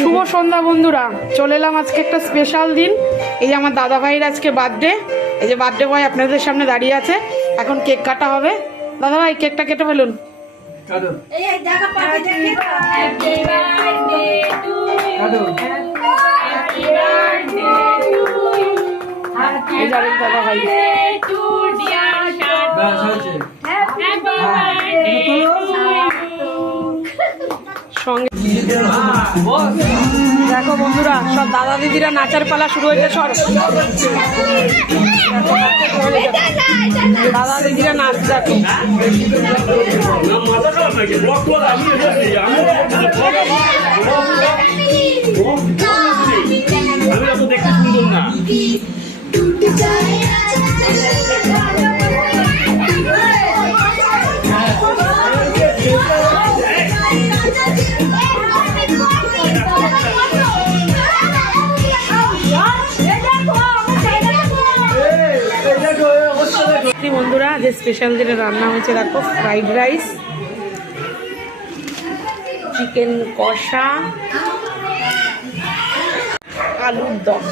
শুভ সন্ধ্যা বন্ধুরা, চলে এলাম আজকে একটা স্পেশাল দিন। এই যে আমার দাদা ভাইয়ের আজকে বার্থডে। এই যে বার্থডে বয় আপনাদের সামনে দাঁড়িয়ে আছে, এখন কেক কাটা হবে। দাদা ভাই কেকটা কেটে ফেলুন। দাদা ভাই সঙ্গে দেখো বন্ধুরা, সব দাদা দিদিরা নাচার পালা শুরু হয়েছে। সব দাদা দিদিরা নাচ দেখো। বন্ধুরা, যে স্পেশাল যেটা রান্না হয়েছে দেখো, ফ্রাইড রাইস, চিকেন কষা, আলুর দম।